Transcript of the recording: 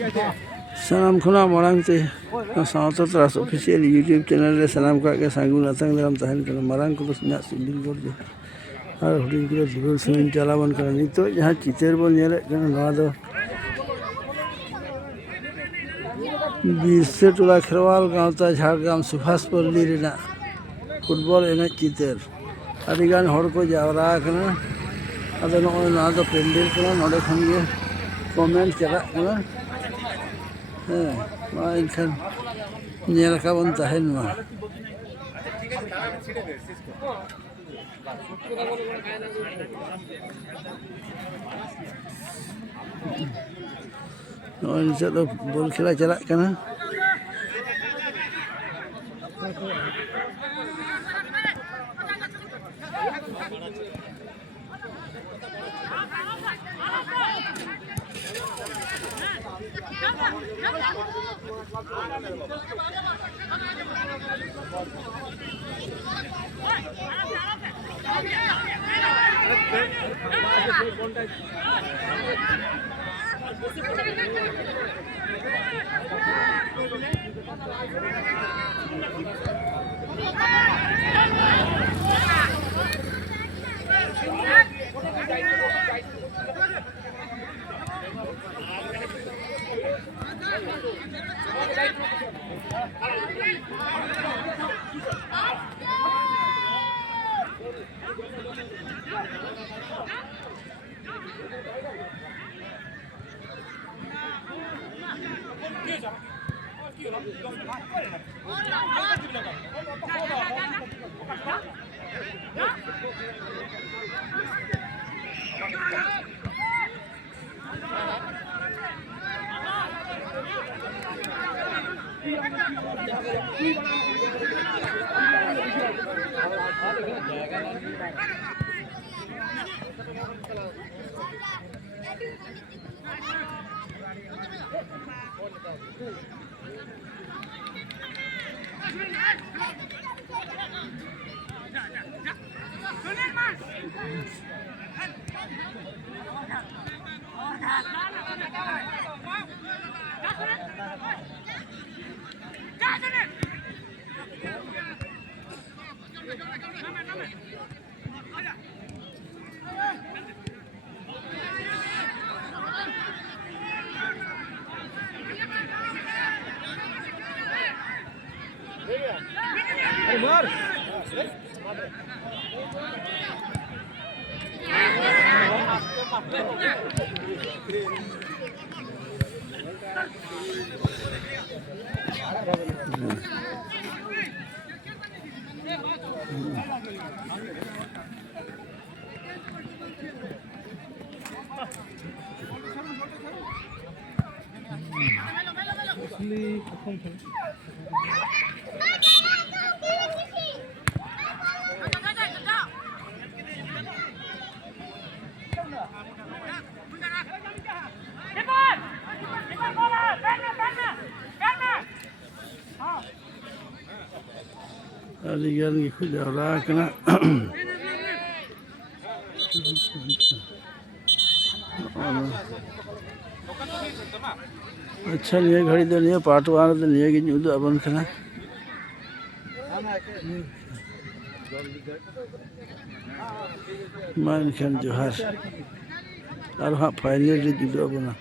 Salam khuna marang te Sauta Trust official YouTube channel re salam ka ke sangu natang dalam tahan kana marang ko sina sibil gor de ar huding ko dibul sunin chalaban kana nito jaha chiter bon nyele kana nawa do Birse Tola Kherwal Gauta Jhargram Subhaspalli rena football enaj chiter adigan hor ko jawra kana ado no na do pendel kana node khan ge comment chala kana ma inkhan nyela ka bon tahen ma no ini do bol khela chala kana adigan ko jawra kana अच्छा नहीं है घड़ी तो नहीं है part वाला तो नहीं है कि न्यूज़ अपन खाना मान खान जोहार और हाँ फाइनल न्यूज़ अपना